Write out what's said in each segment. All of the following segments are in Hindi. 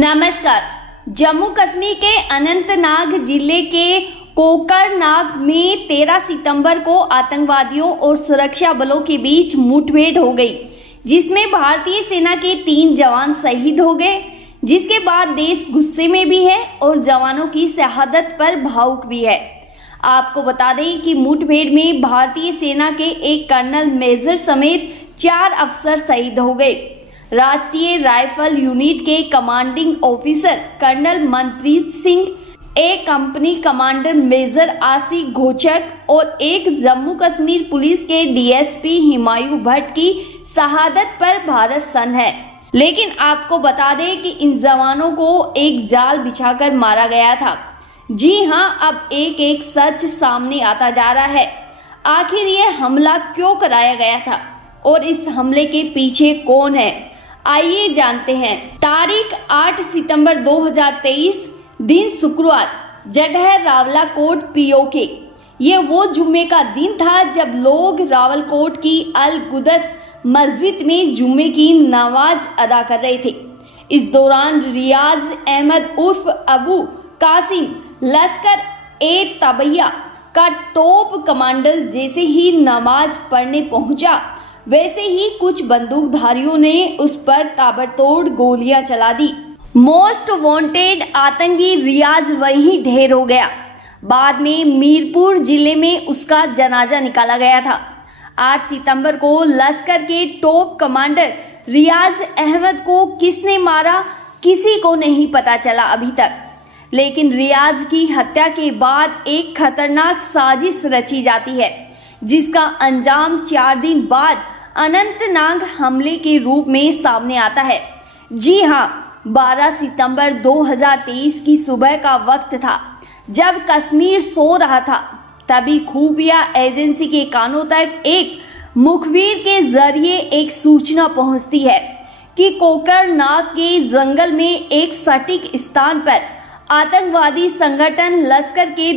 नमस्कार। जम्मू कश्मीर के अनंतनाग जिले के कोकरनाग में 13 सितंबर को आतंकवादियों और सुरक्षा बलों के बीच मुठभेड़ हो गई, जिसमें भारतीय सेना के 3 जवान शहीद हो गए। जिसके बाद देश गुस्से में भी है और जवानों की शहादत पर भावुक भी है। आपको बता दें कि मुठभेड़ में भारतीय सेना के एक कर्नल मेजर समेत 4 अफसर शहीद हो गए। राष्ट्रीय राइफल यूनिट के commanding officer colonel Manpreet Singh, एक कंपनी कमांडर मेजर आसी घोचक और एक जम्मू कश्मीर पुलिस के डीएसपी हिमायू भट्ट की शहादत पर भारत सन्न है। लेकिन आपको बता दें कि इन जवानों को एक जाल बिछाकर मारा गया था। जी हां, अब एक एक सच सामने आता जा रहा है। आखिर ये हमला क्यों कराया गया था और इस हमले के पीछे कौन है, आइए जानते हैं। तारीख 8 सितंबर 2023, दिन शुक्रवार, जगह रावलाकोट पीओके। ये वो जुम्मे का दिन था जब लोग रावलकोट की अल गुदस मस्जिद में जुम्मे की नमाज अदा कर रहे थे। इस दौरान रियाज अहमद उर्फ अबू कासिम लश्कर ए तबैया का टॉप कमांडर जैसे ही नमाज पढ़ने पहुंचा, वैसे ही कुछ बंदूकधारियों ने उस पर ताबड़तोड़ गोलियां चला दी। मोस्ट वांटेड आतंकी रियाज वहीं ढेर हो गया। बाद में मीरपुर जिले में उसका जनाजा निकाला गया था। 8 सितंबर को लश्कर के टॉप कमांडर रियाज अहमद को किसने मारा, किसी को नहीं पता चला अभी तक। लेकिन रियाज की हत्या के बाद एक खतरनाक साजिश रची जाती है, जिसका अंजाम 4 दिन बाद अनंतनाग हमले के रूप में सामने आता है। जी हां, 12 सितंबर 2023 की सुबह का वक्त था, जब कश्मीर सो रहा था। तभी खुफिया एजेंसी के कानों तक एक मुखबिर के जरिए एक सूचना पहुंचती है कि कोकरनाग के जंगल में एक सटीक स्थान पर आतंकवादी संगठन लश्कर के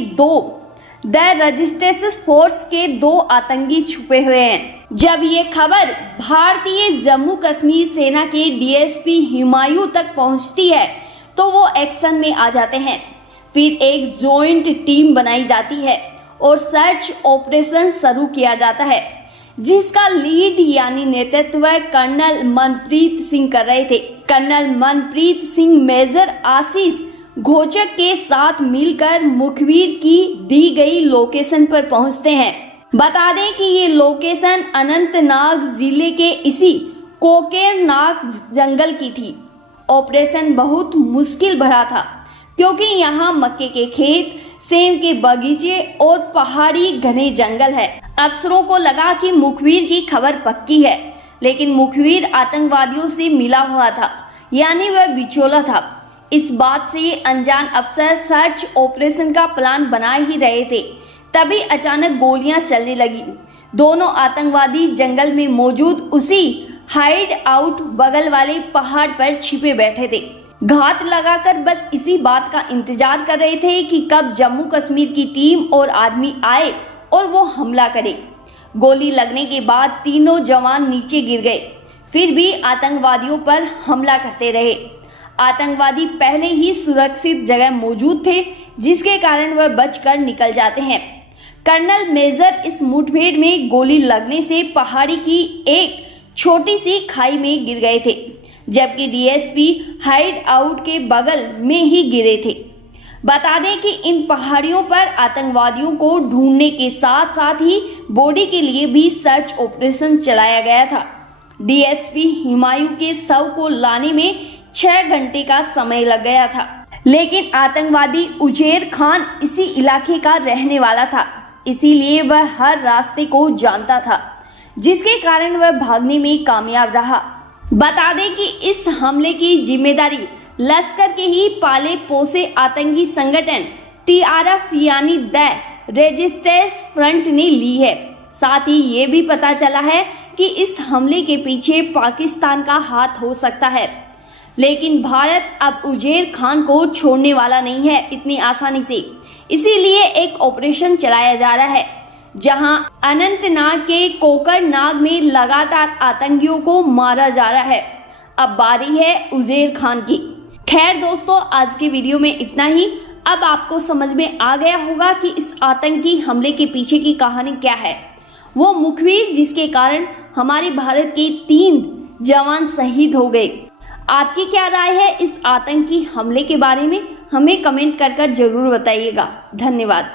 द रेजिस्टेंस फोर्स के 2 आतंकी छुपे हुए हैं। जब ये खबर भारतीय जम्मू कश्मीर सेना के डीएसपी हिमायू तक पहुंचती है, तो वो एक्शन में आ जाते हैं। फिर एक जॉइंट टीम बनाई जाती है और सर्च ऑपरेशन शुरू किया जाता है, जिसका लीड यानी नेतृत्व कर्नल मनप्रीत सिंह कर रहे थे। कर्नल मनप्रीत सिंह मेजर आशीष घोचक के साथ मिलकर मुखबिर की दी गई लोकेशन पर पहुंचते हैं। बता दें कि ये लोकेशन अनंतनाग जिले के इसी कोकरनाग जंगल की थी। ऑपरेशन बहुत मुश्किल भरा था, क्योंकि यहाँ मक्के के खेत, सेब के बगीचे और पहाड़ी घने जंगल है। अफसरों को लगा कि मुखबिर की खबर पक्की है, लेकिन मुखबिर आतंकवादियों से मिला हुआ था, यानी वह बिचौला था। इस बात से अनजान अफसर सर्च ऑपरेशन का प्लान बना ही रहे थे, तभी अचानक गोलियां चलने लगी। दोनों आतंकवादी जंगल में मौजूद उसी हाइड आउट बगल वाले पहाड़ पर छिपे बैठे थे। घात लगाकर बस इसी बात का इंतजार कर रहे थे कि कब जम्मू कश्मीर की टीम और आदमी आए और वो हमला करे। गोली लगने के बाद तीनों जवान नीचे गिर गए, फिर भी आतंकवादियों पर हमला करते रहे। आतंकवादी पहले ही सुरक्षित जगह मौजूद थे, जिसके कारण वह बचकर निकल जाते हैं। कर्नल मेजर इस मुठभेड़ में गोली लगने से पहाड़ी की एक छोटी सी खाई में गिर गए थे, जबकि डीएसपी हाइड आउट के बगल में ही गिरे थे। बता दें कि इन पहाड़ियों पर आतंकवादियों को ढूंढने के साथ साथ ही बॉडी के लिए भी सर्च ऑपरेशन चलाया गया था। डीएसपी हिमायू के शव को लाने में 6 घंटे का समय लग गया था, लेकिन आतंकवादी उजेर खान इसी इलाके का रहने वाला था, इसीलिए वह हर रास्ते को जानता था, जिसके कारण वह भागने में कामयाब रहा। बता दें कि इस हमले की जिम्मेदारी लश्कर के ही पाले पोसे आतंकी संगठन TRF यानी द रेजिस्टेंस फ्रंट ने ली है। साथ ही ये भी पता चला है कि इस हमले के पीछे पाकिस्तान का हाथ हो सकता है। लेकिन भारत अब उजेर खान को छोड़ने वाला नहीं है इतनी आसानी से, इसीलिए एक ऑपरेशन चलाया जा रहा है, जहां अनंतनाग के कोकरनाग में लगातार आतंकियों को मारा जा रहा है। अब बारी है उजेर खान की। खैर दोस्तों, आज के वीडियो में इतना ही। अब आपको समझ में आ गया होगा कि इस आतंकी हमले के पीछे की कहानी क्या है। वो मुखबिर जिसके कारण हमारे भारत के 3 जवान शहीद हो गए। आपकी क्या राय है इस आतंकी हमले के बारे में? हमें कमेंट कर जरूर बताइएगा। धन्यवाद।